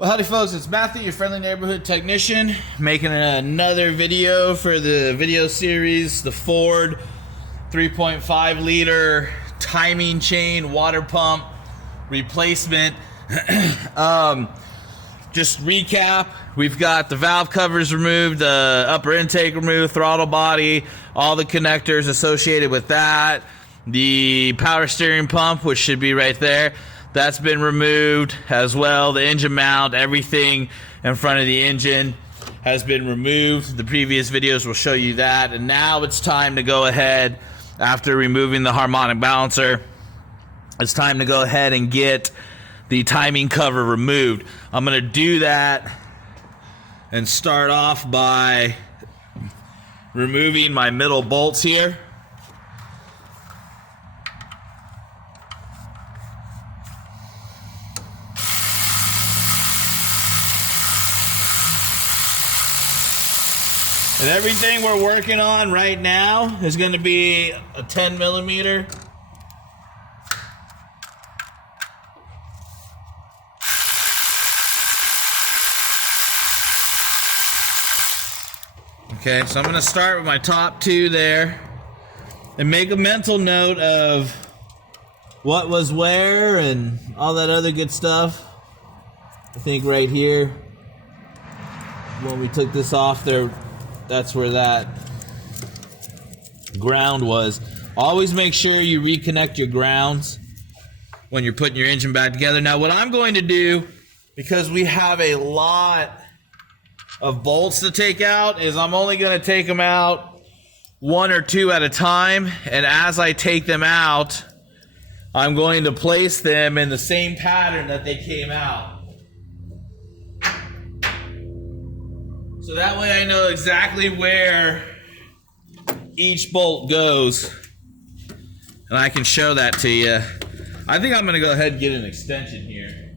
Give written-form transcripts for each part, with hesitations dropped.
Well, howdy folks, it's Matthew, your friendly neighborhood technician, making another video for the video series, the Ford 3.5 liter timing chain water pump replacement. Just recap, we've got the valve covers removed, the upper intake removed, throttle body, all the connectors associated with that, the power steering pump, which should be right there. That's been removed as well. The engine mount, everything in front of the engine has been removed. The previous videos will show you that. And now it's time to go ahead, after removing the harmonic balancer, it's time to go ahead and get the timing cover removed. I'm going to do that and start off by removing my middle bolts here. And everything we're working on right now is going to be a 10 millimeter. Okay, so I'm going to start with my top two there and make a mental note of what was where and all that other good stuff. I think right here, when we took this off there, that's where that ground was. Always make sure you reconnect your grounds when you're putting your engine back together. Now what I'm going to do, because we have a lot of bolts to take out, is I'm only going to take them out one or two at a time, and as I take them out, I'm going to place them in the same pattern that they came out. So that way I know exactly where each bolt goes, and I can show that to you. I think I'm going to go ahead and get an extension here.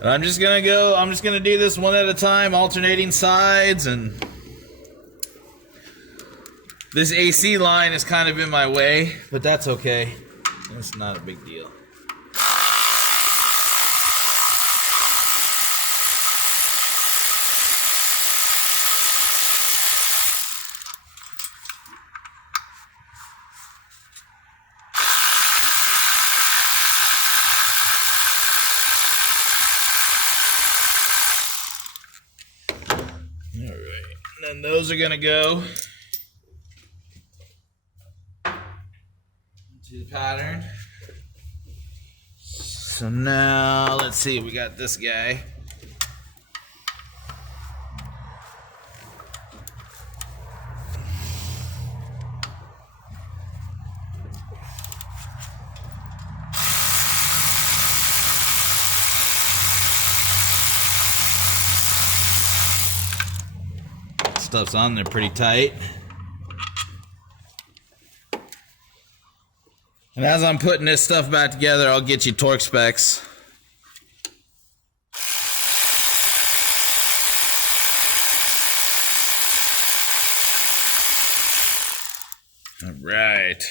And I'm just gonna do this one at a time, alternating sides, and this AC line is kind of in my way, but that's okay. It's not a big deal. And those are going to go to the pattern. So now, let's see, we got this guy. Stuff's on there pretty tight. And as I'm putting this stuff back together, I'll get you torque specs. All right.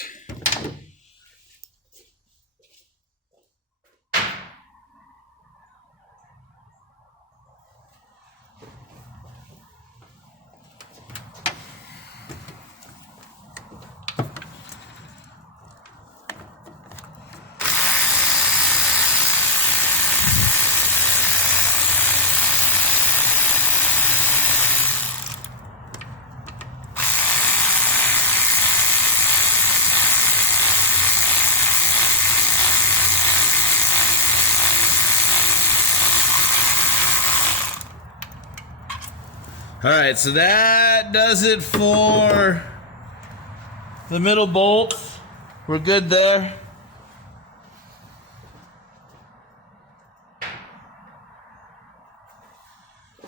Alright, so that does it for the middle bolts. We're good there.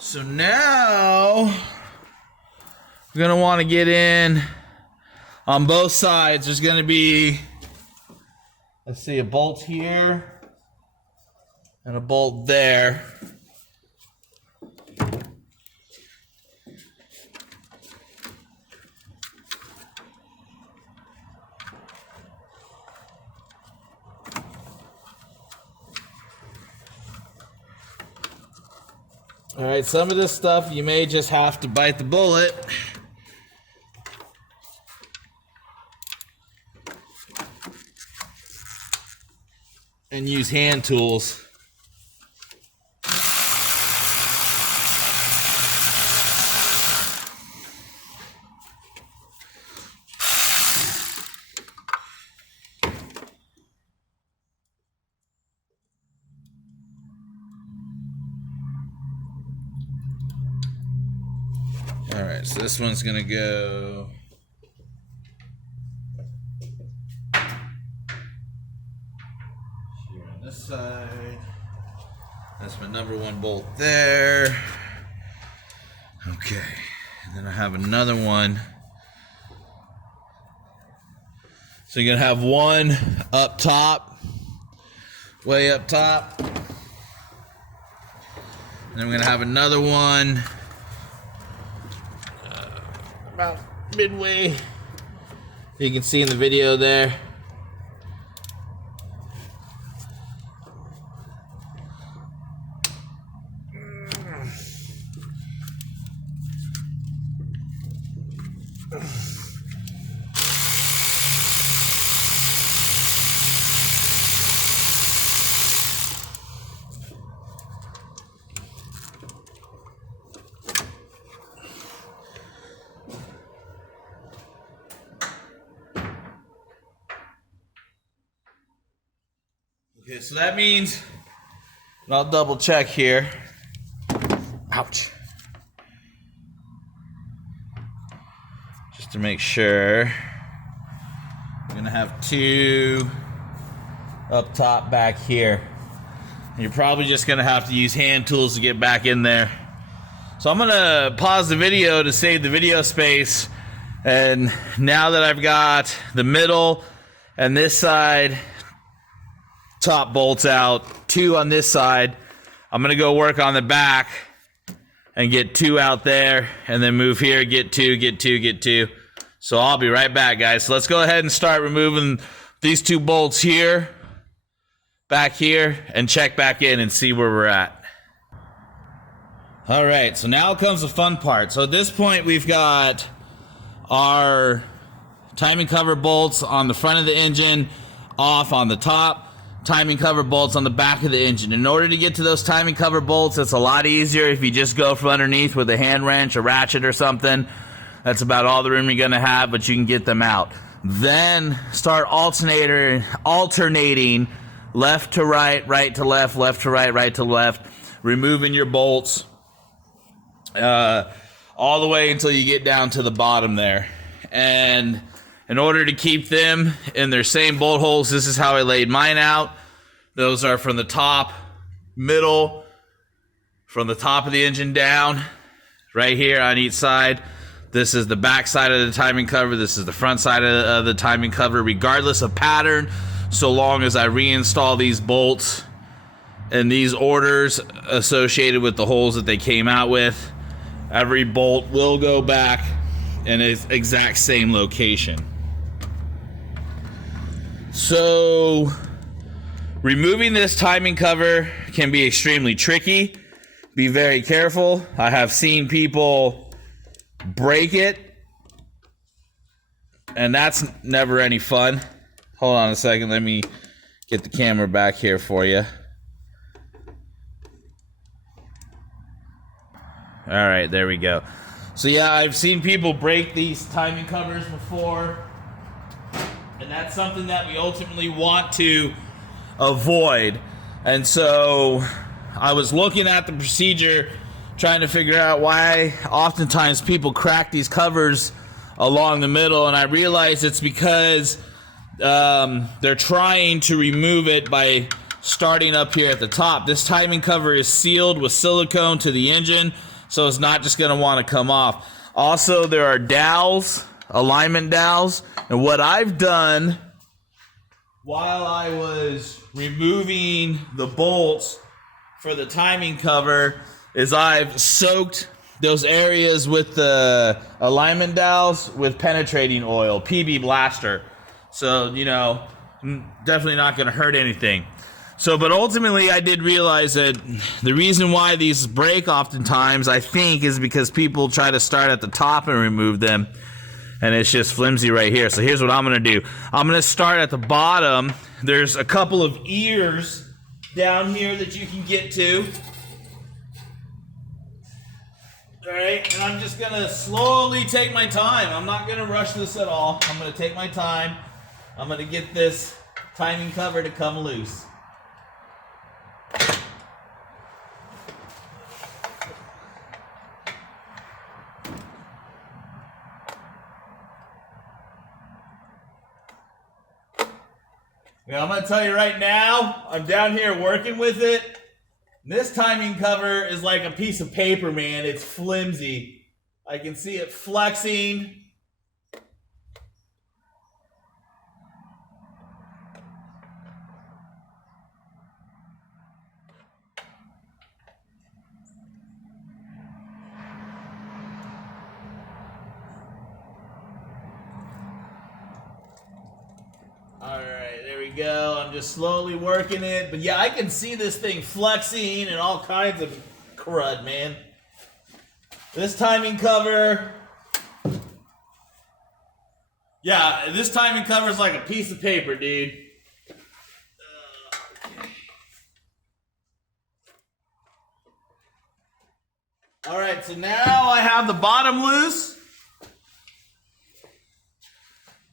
So now we're going to want to get in on both sides. There's going to be, let's see, a bolt here and a bolt there. All right, some of this stuff you may just have to bite the bullet. And use hand tools. All right, so this one's gonna go here on this side. That's my number one bolt there. Okay, and then I have another one. So you're gonna have one up top, way up top. And then we're gonna have another one about midway. You can see in the video there. Okay, so that means, and I'll double check here. Ouch. Just to make sure. I'm gonna have two up top back here. And you're probably just gonna have to use hand tools to get back in there. So I'm gonna pause the video to save the video space. And now that I've got the middle and this side top bolts out, two on this side, I'm gonna go work on the back and get two out there, and then move here, get two, get two, get two. So I'll be right back, guys. So let's go ahead and start removing these two bolts here, back here, and check back in and see where we're at. All right, so now comes the fun part. So at this point, we've got our timing cover bolts on the front of the engine off on the top, timing cover bolts on the back of the engine. In order to get to those timing cover bolts, it's a lot easier if you just go from underneath with a hand wrench, a ratchet or something. That's about all the room you're gonna have, but you can get them out. Then start alternating left to right, right to left, left to right, right to left, removing your bolts all the way until you get down to the bottom there. And in order to keep them in their same bolt holes, this is how I laid mine out. Those are from the top, middle, from the top of the engine down, right here on each side. This is the back side of the timing cover. This is the front side of the timing cover, regardless of pattern, so long as I reinstall these bolts and these orders associated with the holes that they came out with. Every bolt will go back in its exact same location. So removing this timing cover can be extremely tricky. Be very careful. I have seen people break it, and that's never any fun. Hold on a second. Let me get the camera back here for you. All right, there we go. So yeah, I've seen people break these timing covers before, and that's something that we ultimately want to avoid. And so I was looking at the procedure, trying to figure out why oftentimes people crack these covers along the middle, and I realized it's because they're trying to remove it by starting up here at the top. This timing cover is sealed with silicone to the engine, so it's not just going to want to come off. Also, there are dowels, alignment dowels, and what I've done while I was removing the bolts for the timing cover is I've soaked those areas with the alignment dowels with penetrating oil, PB Blaster. So, you know, definitely not going to hurt anything. So, but ultimately I did realize that the reason why these break oftentimes, I think, is because people try to start at the top and remove them, and it's just flimsy right here. So here's what I'm going to do. I'm going to start at the bottom. There's a couple of ears down here that you can get to. All right, and I'm just going to slowly take my time. I'm not going to rush this at all. I'm going to take my time. I'm going to get this timing cover to come loose. Now, I'm going to tell you right now, I'm down here working with it. This timing cover is like a piece of paper, man. It's flimsy. I can see it flexing. Alright, there we go. I'm just slowly working it. But yeah, I can see this thing flexing and all kinds of crud, man. This timing cover... Yeah, this timing cover is like a piece of paper, dude. Okay. Alright, so now I have the bottom loose.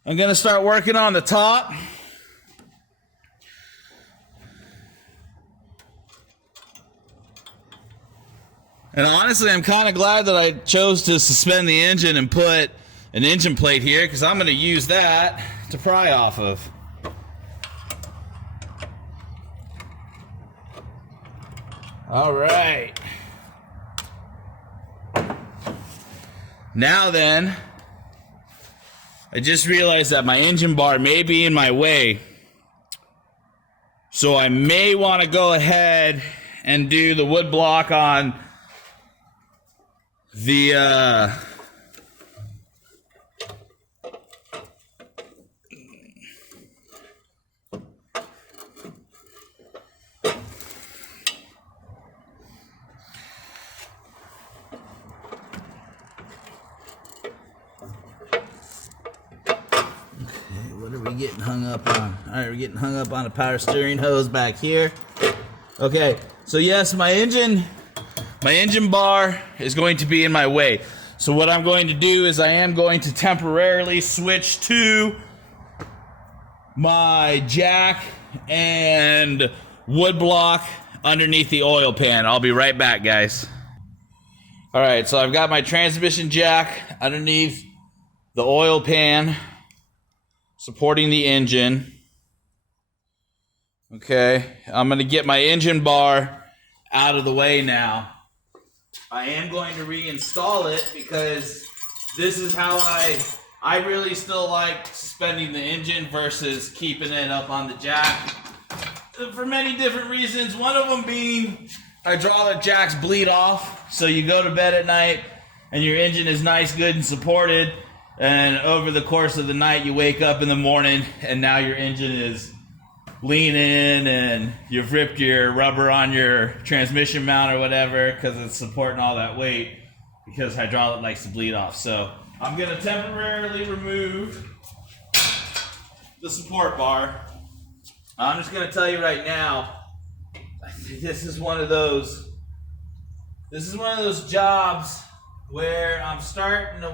I'm going to start working on the top. And honestly, I'm kind of glad that I chose to suspend the engine and put an engine plate here, because I'm going to use that to pry off of. All right. Now then, I just realized that my engine bar may be in my way. So I may want to go ahead and do the wood block on the what are we getting hung up on? All right, we're getting hung up on a power steering hose back here. Okay, so yes, my engine bar is going to be in my way. So what I'm going to do is I am going to temporarily switch to my jack and wood block underneath the oil pan. I'll be right back, guys. All right, so I've got my transmission jack underneath the oil pan, supporting the engine. Okay, I'm going to get my engine bar out of the way now. I am going to reinstall it because this is how I really still like suspending the engine versus keeping it up on the jack. For many different reasons. One of them being hydraulic jacks bleed off. So you go to bed at night and your engine is nice, good, and supported. And over the course of the night, you wake up in the morning and now your engine is leaning and you've ripped your rubber on your transmission mount or whatever because it's supporting all that weight, because hydraulic likes to bleed off. So I'm going to temporarily remove the support bar. I'm just going to tell you right now, I think this is one of those jobs where I'm starting to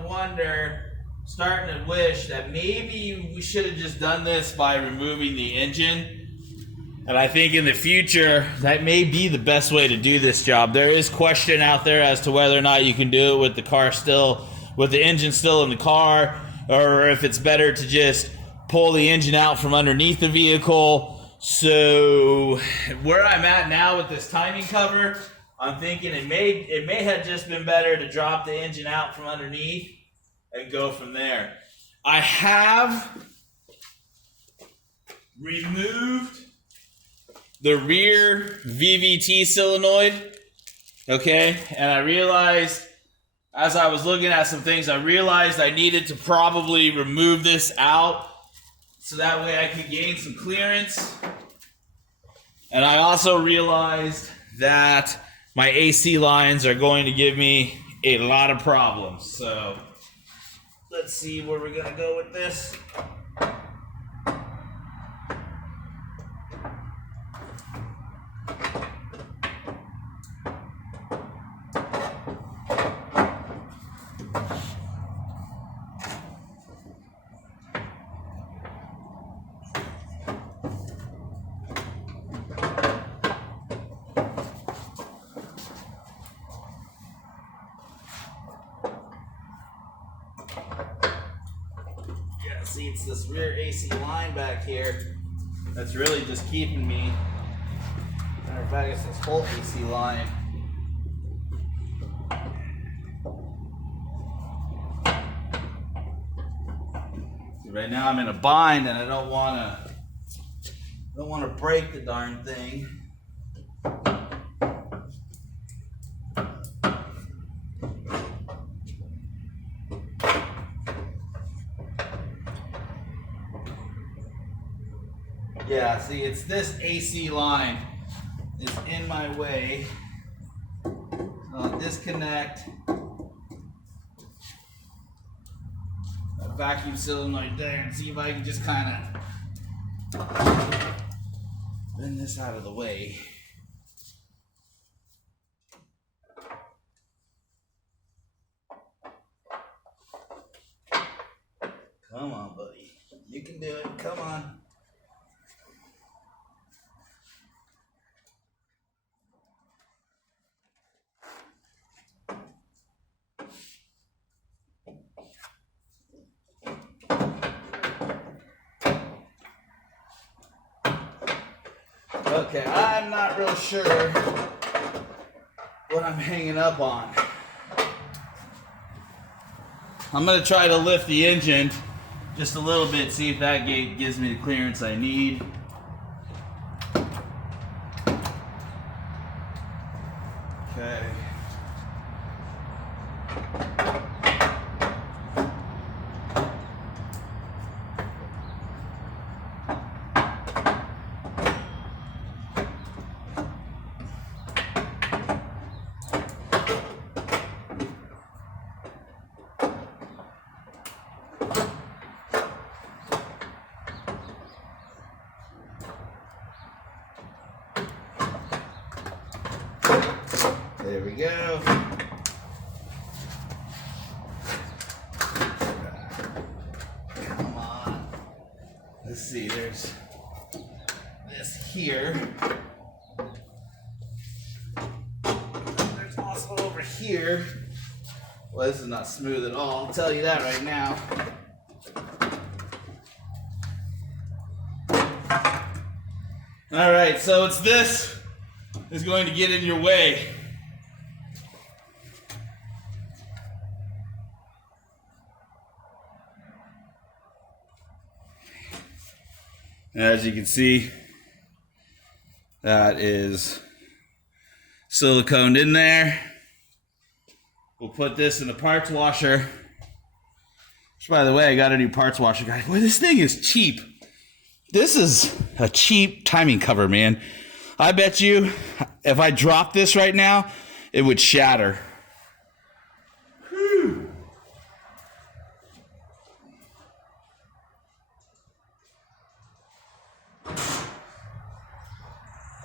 wish that maybe we should have just done this by removing the engine. And I think in the future, that may be the best way to do this job. There is question out there as to whether or not you can do it with the engine still in the car, or if it's better to just pull the engine out from underneath the vehicle. So where I'm at now with this timing cover, I'm thinking it may have just been better to drop the engine out from underneath and go from there. I have removed the rear VVT solenoid, okay? And I realized, as I was looking at some things, I realized I needed to probably remove this out so that way I could gain some clearance. And I also realized that my AC lines are going to give me a lot of problems. So let's see where we're gonna go with this. See, it's this rear AC line back here that's really just keeping me. Matter of fact, it's this whole AC line. See, right now I'm in a bind and I don't want to break the darn thing. Yeah, see, it's this AC line is in my way. So I'll disconnect that vacuum solenoid there and see if I can just kind of bend this out of the way. Come on, buddy. You can do it. Come on. Okay, I'm not real sure what I'm hanging up on. I'm going to try to lift the engine just a little bit, see if that gate gives me the clearance I need. Okay. There we go. Come on. Let's see, there's this here. There's also over here. Well, this is not smooth at all, I'll tell you that right now. Alright, so it's this is going to get in your way. As you can see, that is siliconed in there. We'll put this in the parts washer. Which, by the way, I got a new parts washer, guys. Boy, this thing is cheap. This is a cheap timing cover, man. I bet you if I drop this right now, it would shatter. Whew.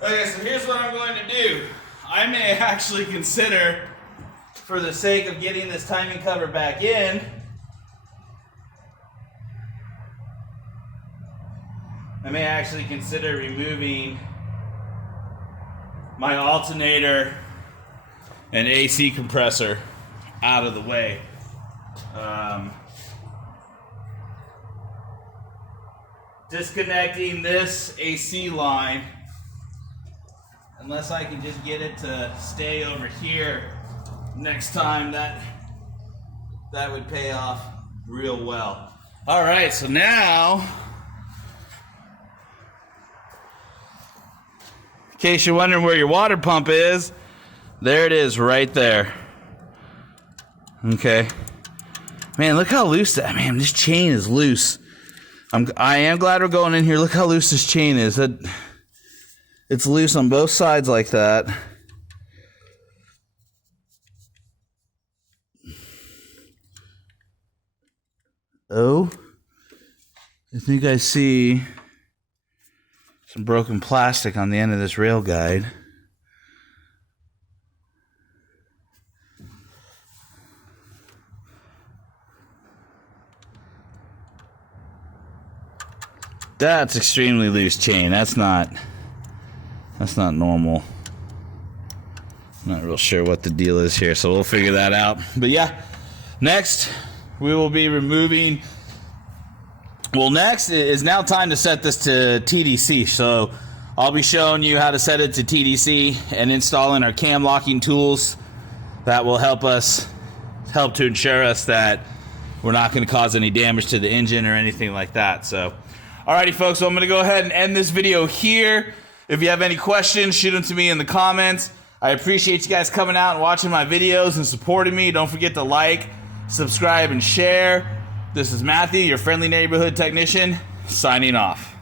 Okay, so here's what I'm going to do. I may actually consider, for the sake of getting this timing cover back in, I may actually consider removing my alternator and AC compressor out of the way. Disconnecting this AC line, unless I can just get it to stay over here next time, that would pay off real well. All right, so now case you're wondering where your water pump is, there it is right there. Okay. Man, look how loose that, man, this chain is loose. I am glad we're going in here. Look how loose this chain is. It's loose on both sides like that. Oh, I think I see some broken plastic on the end of this rail guide. That's extremely loose chain. That's not normal. I'm not real sure what the deal is here, so we'll figure that out. But yeah, next we will be removing. Well, next is now time to set this to TDC. So I'll be showing you how to set it to TDC and installing our cam locking tools that will help to ensure us that we're not going to cause any damage to the engine or anything like that. So, alrighty, folks. So I'm going to go ahead and end this video here. If you have any questions, shoot them to me in the comments. I appreciate you guys coming out and watching my videos and supporting me. Don't forget to like, subscribe, and share. This is Matthew, your friendly neighborhood technician, signing off.